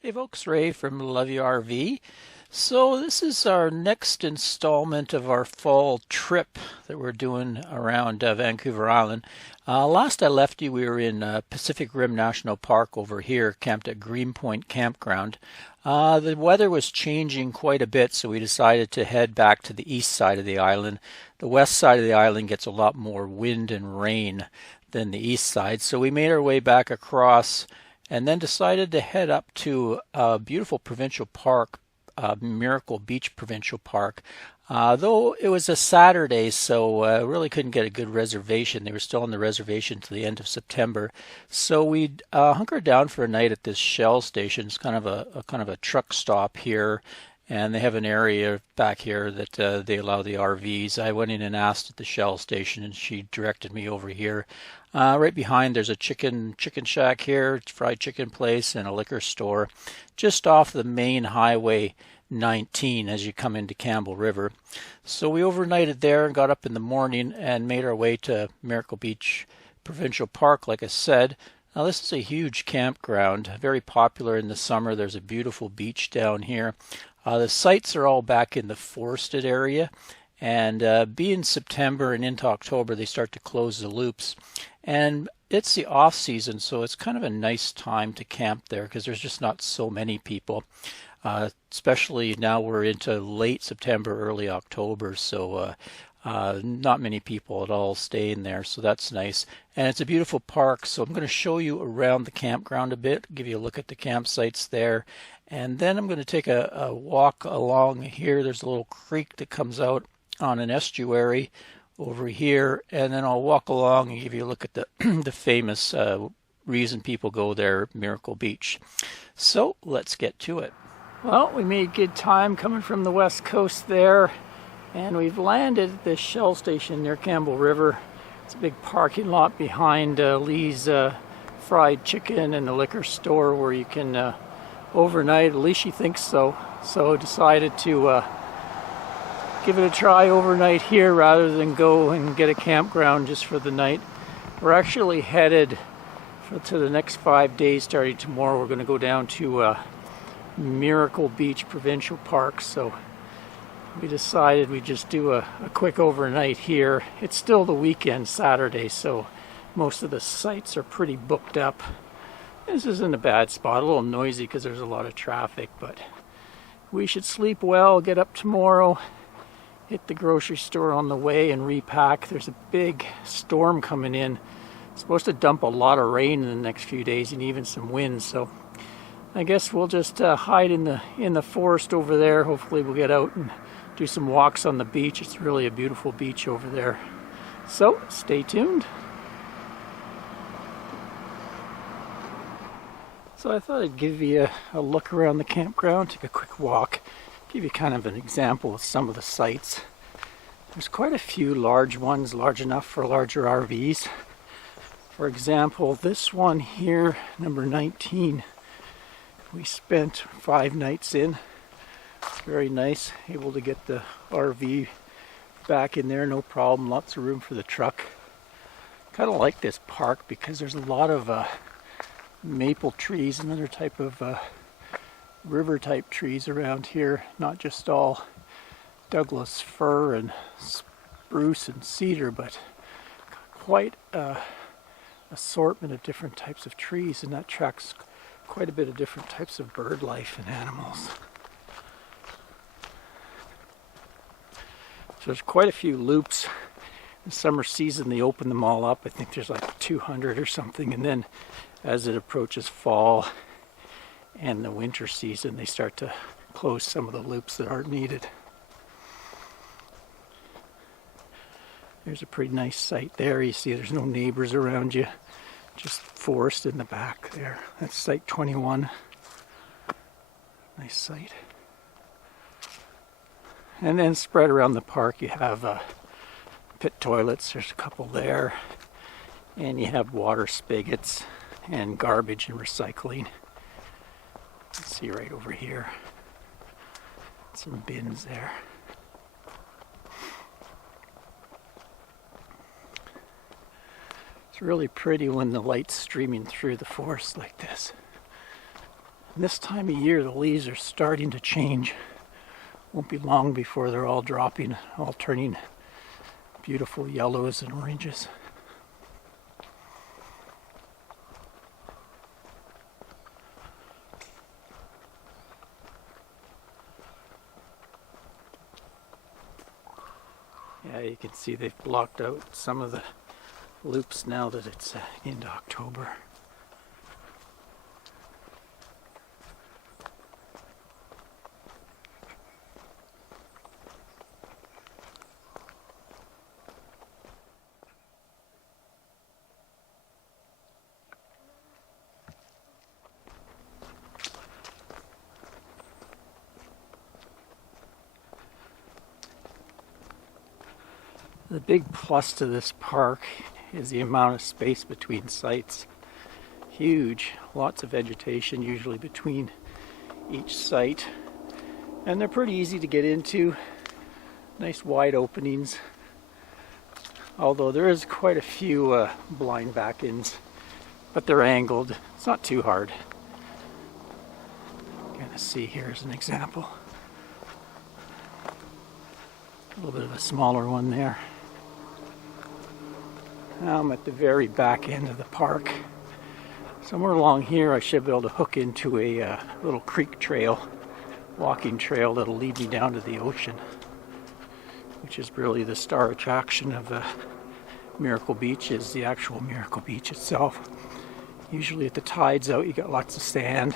Hey folks, Ray from Love You RV. So this is our next installment of our fall trip that we're doing around Vancouver Island. Last I left you, we were in Pacific Rim National Park over here, camped at Greenpoint Campground. The weather was changing quite a bit, so we decided to head back to the east side of the island. The west side of the island gets a lot more wind and rain than the east side, so we made our way back across and then decided to head up to a beautiful provincial park, Miracle Beach Provincial Park. Though it was a Saturday, so really couldn't get a good reservation. They were still on the reservation to the end of September, so we hunkered down for a night at this Shell station. It's kind of a truck stop here, and they have an area back here that they allow the RVs. I went in and asked at the Shell station, and she directed me over here. Right behind there's a chicken shack here, fried chicken place, and a liquor store just off the main highway 19 as you come into Campbell River. So we overnighted there and got up in the morning and made our way to Miracle Beach Provincial Park, like I said. Now this is a huge campground, very popular in the summer. There's a beautiful beach down here. The sites are all back in the forested area, and being September and into October, they start to close the loops. And it's the off season, so it's kind of a nice time to camp there because there's just not so many people. Especially now we're into late September, early October, so not many people at all staying there, so that's nice. And it's a beautiful park, so I'm going to show you around the campground a bit, give you a look at the campsites there, and then I'm going to take a walk along here. There's a little creek that comes out on an estuary over here, and then I'll walk along and give you a look at the the famous reason people go there, Miracle Beach. So let's get to it. Well, we made good time coming from the west coast there, and we've landed at this Shell station near Campbell River. It's a big parking lot behind Lee's fried chicken and the liquor store where you can overnight. At least she thinks so. So decided to give it a try overnight here rather than go and get a campground just for the night. We're actually headed to the next 5 days starting tomorrow. We're going to go down to Miracle Beach Provincial Park, so we decided we'd just do a quick overnight here. It's still the weekend, Saturday, so most of the sites are pretty booked up. This isn't a bad spot, a little noisy because there's a lot of traffic, but we should sleep well, get up tomorrow, hit the grocery store on the way and repack. There's a big storm coming in. It's supposed to dump a lot of rain in the next few days and even some wind, so I guess we'll just hide in the forest over there. Hopefully we'll get out and do some walks on the beach. It's really a beautiful beach over there. So stay tuned. So I thought I'd give you a look around the campground, take a quick walk, give you kind of an example of some of the sites. There's quite a few large ones, large enough for larger RVs. For example, this one here, number 19, we spent 5 nights in. It's very nice, able to get the RV back in there, no problem, lots of room for the truck. Kind of like this park because there's a lot of maple trees and other type of river type trees around here, not just all Douglas fir and spruce and cedar, but quite a assortment of different types of trees, and that attracts quite a bit of different types of bird life and animals. So there's quite a few loops. In summer season they open them all up. I think there's like 200 or something, and then as it approaches fall and the winter season they start to close some of the loops that aren't needed. There's a pretty nice site there. You see there's no neighbors around you, just forest in the back there. That's site 21. Nice site. And then spread around the park you have pit toilets. There's a couple there. And you have water spigots and garbage and recycling. Let's see right over here. Some bins there. It's really pretty when the light's streaming through the forest like this. This time of year the leaves are starting to change. Won't be long before they're all dropping, all turning beautiful yellows and oranges. Yeah, you can see they've blocked out some of the loops now that it's into October. The big plus to this park is the amount of space between sites. Huge, lots of vegetation usually between each site, and they're pretty easy to get into. Nice wide openings, although there is quite a few blind back-ins, but they're angled. It's not too hard. You're gonna see here's an example. A little bit of a smaller one there. Now I'm at the very back end of the park. Somewhere along here I should be able to hook into a little creek trail, walking trail that'll lead me down to the ocean, which is really the star attraction of Miracle Beach, is the actual Miracle Beach itself. Usually at the tide's out you got lots of sand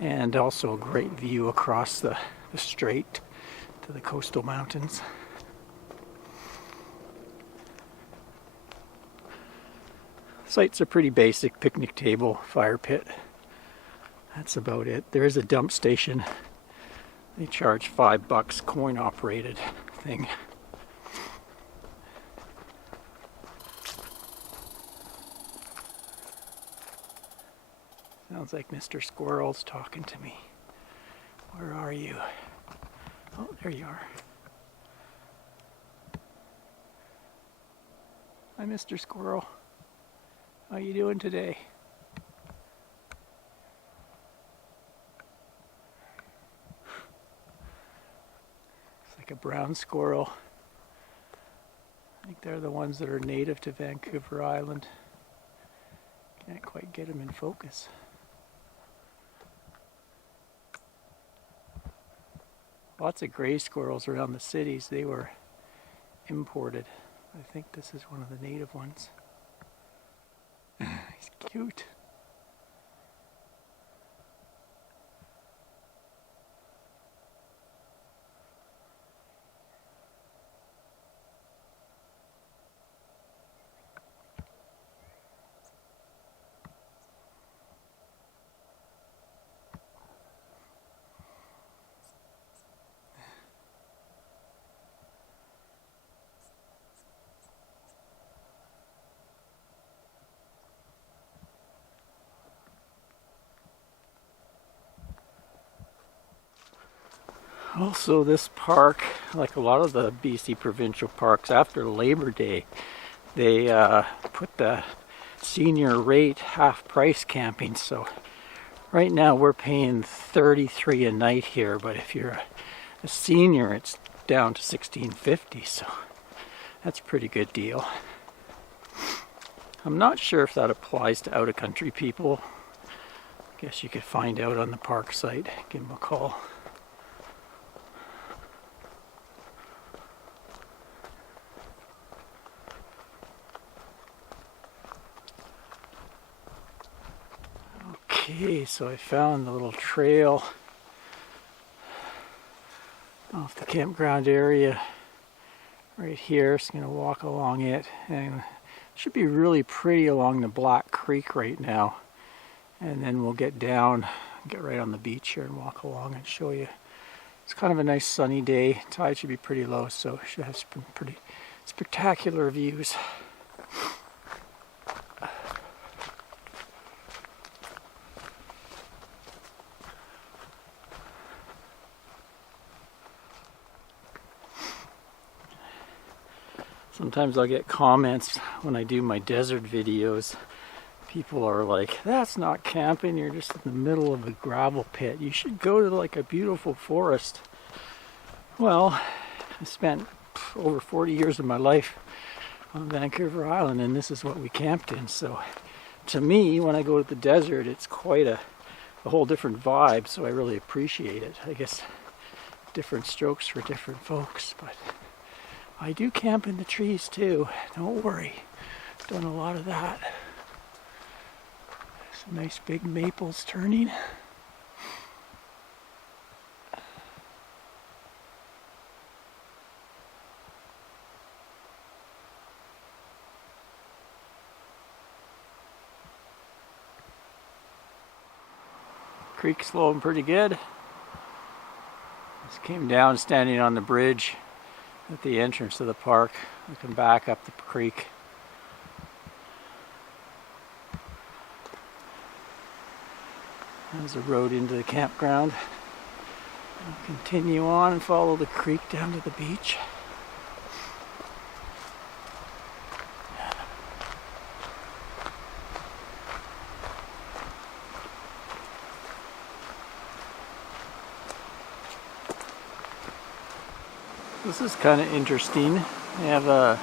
and also a great view across the strait to the coastal mountains. Sites are pretty basic: picnic table, fire pit. That's about it. There is a dump station. They charge $5, coin operated thing. Sounds like Mr. Squirrel's talking to me. Where are you? Oh, there you are. Hi, Mr. Squirrel. How you doing today? It's like a brown squirrel. I think they're the ones that are native to Vancouver Island. Can't quite get them in focus. Lots of gray squirrels around the cities. They were imported. I think this is one of the native ones. He's cute. Also, this park, like a lot of the BC provincial parks, after Labor Day, they put the senior rate half price camping. So right now we're paying $33 a night here, but if you're a senior, it's down to $16.50. So that's a pretty good deal. I'm not sure if that applies to out-of-country people. I guess you could find out on the park site. Give them a call. Okay, so I found the little trail off the campground area right here. So I'm going to walk along it, and it should be really pretty along the Black Creek right now. And then we'll get down, get right on the beach here and walk along and show you. It's kind of a nice sunny day. Tide should be pretty low, so it should have some pretty spectacular views. Sometimes I'll get comments when I do my desert videos. People are like, that's not camping, you're just in the middle of a gravel pit. You should go to like a beautiful forest. Well, I spent over 40 years of my life on Vancouver Island, and this is what we camped in. So to me, when I go to the desert, it's quite a whole different vibe, so I really appreciate it. I guess different strokes for different folks, but I do camp in the trees too. Don't worry, done a lot of that. Some nice big maples turning. Creek's flowing pretty good. Just came down standing on the bridge at the entrance of the park, looking back up the creek. There's a road into the campground. I'll continue on and follow the creek down to the beach. This is kind of interesting. They have a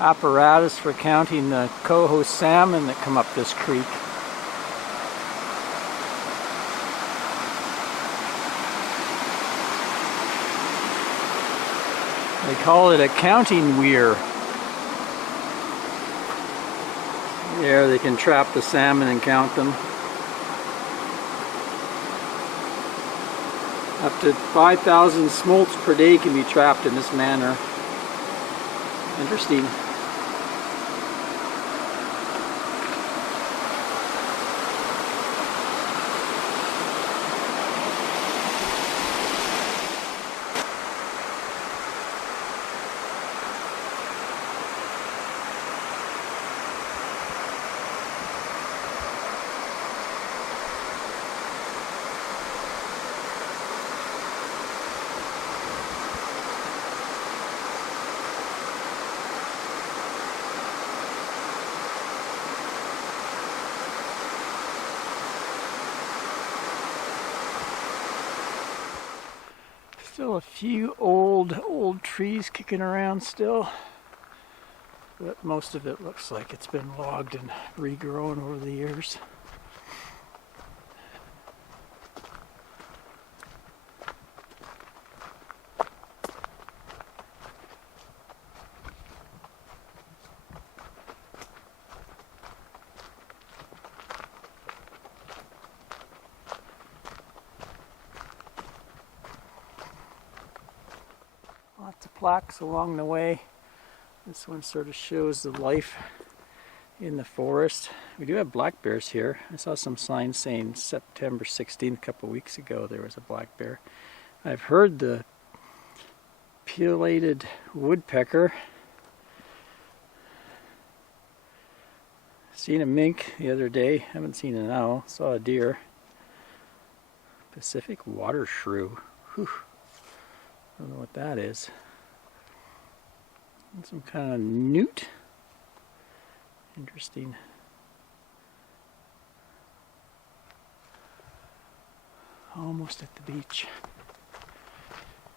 apparatus for counting the coho salmon that come up this creek. They call it a counting weir. There they can trap the salmon and count them. Up to 5,000 smolts per day can be trapped in this manner. Interesting. Still a few old trees kicking around still, but most of it looks like it's been logged and regrown over the years. Lots of plaques along the way. This one sort of shows the life in the forest. We do have black bears here. I saw some signs saying September 16th, a couple of weeks ago, there was a black bear. I've heard the pileated woodpecker. Seen a mink the other day. Haven't seen an owl. Saw a deer. Pacific water shrew. Whew. I don't know what that is. And some kind of newt. Interesting. Almost at the beach.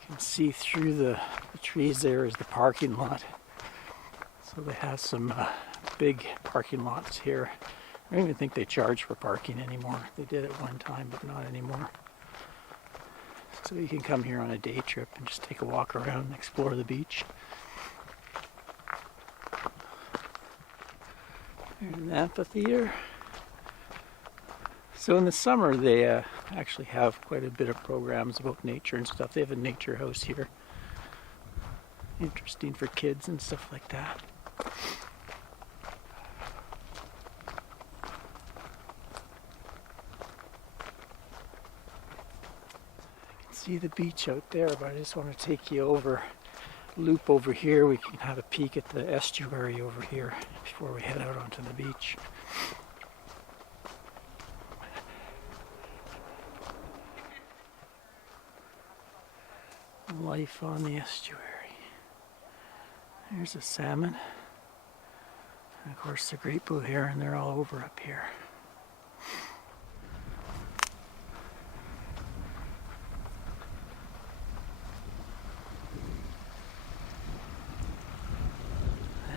You can see through the trees there is the parking lot. So they have some big parking lots here. I don't even think they charge for parking anymore. They did at one time, but not anymore. So you can come here on a day trip and just take a walk around and explore the beach. There's an amphitheater. So in the summer they actually have quite a bit of programs about nature and stuff. They have a nature house here. Interesting for kids and stuff like that. See the beach out there, but I just want to take you over, loop over here. We can have a peek at the estuary over here before we head out onto the beach. Life on the estuary. There's a salmon. And of course the great blue heron, they're all over up here.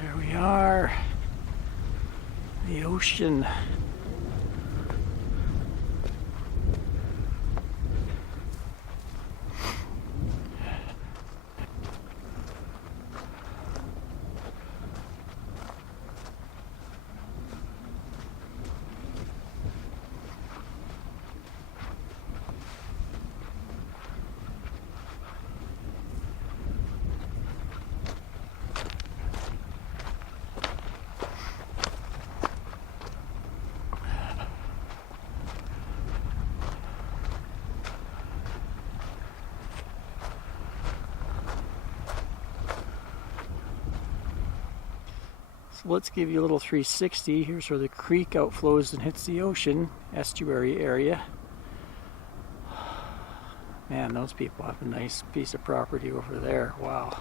There we are, the ocean. So let's give you a little 360. Here's where the creek outflows and hits the ocean, estuary area. Man, those people have a nice piece of property over there. Wow.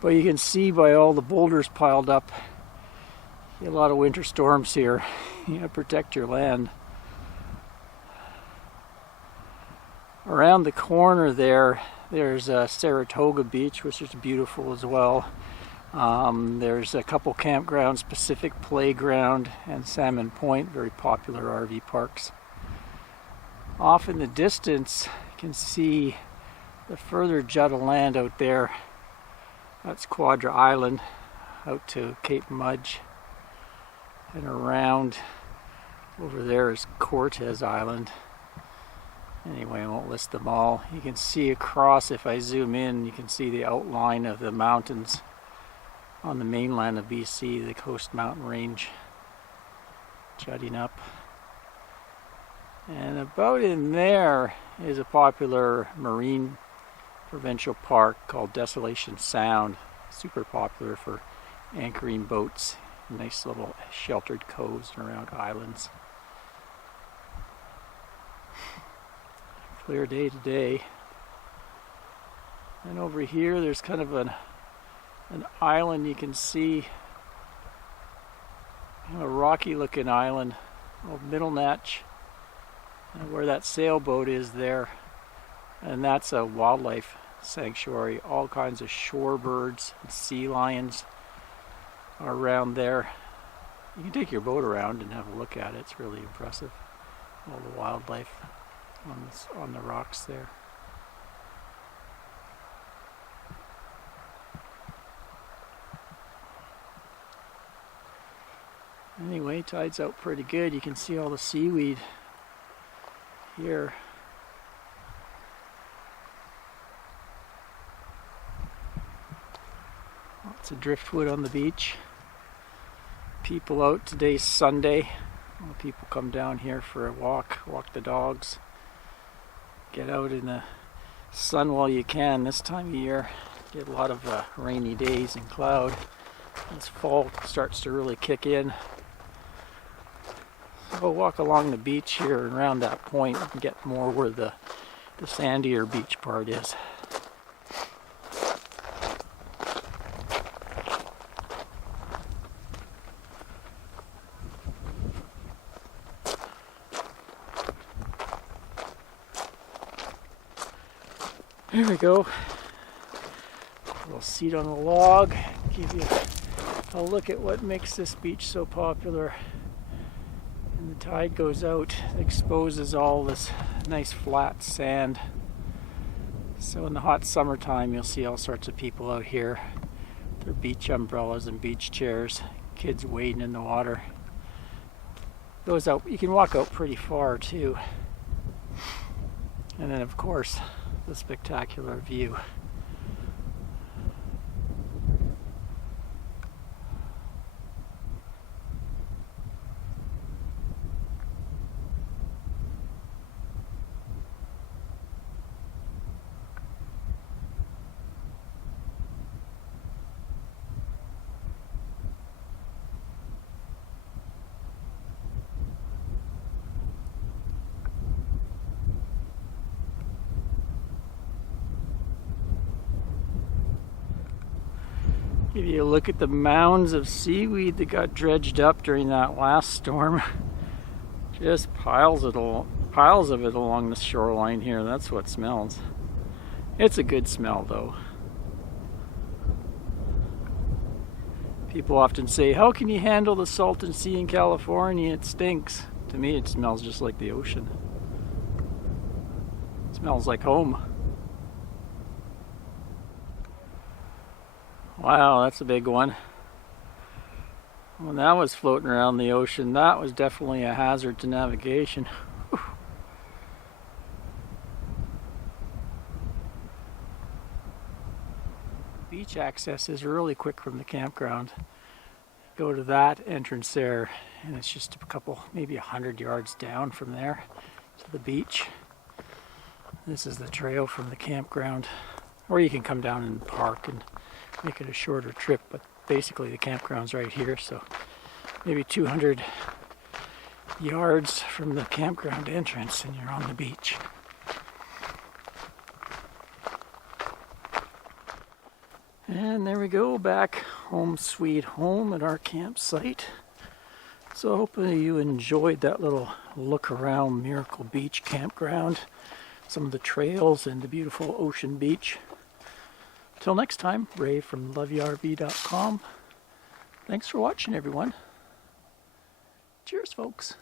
But you can see by all the boulders piled up, you get a lot of winter storms here. You gotta protect your land. Around the corner there's Saratoga Beach, which is beautiful as well. There's a couple campgrounds, Pacific Playground and Salmon Point, very popular RV parks. Off in the distance, you can see the further jut of land out there. That's Quadra Island, out to Cape Mudge. And around over there is Cortez Island. Anyway, I won't list them all. You can see across, if I zoom in, you can see the outline of the mountains on the mainland of BC, the Coast Mountain Range jutting up. And about in there is a popular marine provincial park called Desolation Sound. Super popular for anchoring boats, nice little sheltered coves around islands. Clear day today. And over here there's kind of an island you can see, a rocky looking island called Middle Natch, where that sailboat is there, and that's a wildlife sanctuary. All kinds of shorebirds and sea lions are around there. You can take your boat around and have a look at it. It's really impressive, all the wildlife on the rocks there. Anyway, tide's out pretty good. You can see all the seaweed here. Lots of driftwood on the beach. People out. Today's Sunday. People come down here for a walk the dogs. Get out in the sun while you can. This time of year, get a lot of rainy days and cloud. As fall starts to really kick in. So walk along the beach here and around that point and get more where the sandier beach part is. There we go. A little seat on the log. Give you a look at what makes this beach so popular. And the tide goes out, it exposes all this nice flat sand. So in the hot summertime, you'll see all sorts of people out here. Their beach umbrellas and beach chairs. Kids wading in the water. Goes out. You can walk out pretty far too. And then of course, the spectacular view. Give you a look at the mounds of seaweed that got dredged up during that last storm. Just piles of it along the shoreline here. That's what smells. It's a good smell though. People often say, how can you handle the Salton Sea in California? It stinks. To me, it smells just like the ocean. It smells like home. Wow, that's a big one. When that was floating around the ocean, that was definitely a hazard to navigation. Whew. Beach access is really quick from the campground. Go to that entrance there, and it's just a couple, maybe 100 yards down from there to the beach. This is the trail from the campground. Or you can come down and park and make it a shorter trip, but basically the campground's right here, so maybe 200 yards from the campground entrance and you're on the beach. And there we go, back home sweet home at our campsite. So hopefully you enjoyed that little look around Miracle Beach Campground, some of the trails and the beautiful ocean beach. Till next time, Ray from loveyourrv.com. Thanks for watching, everyone. Cheers, folks.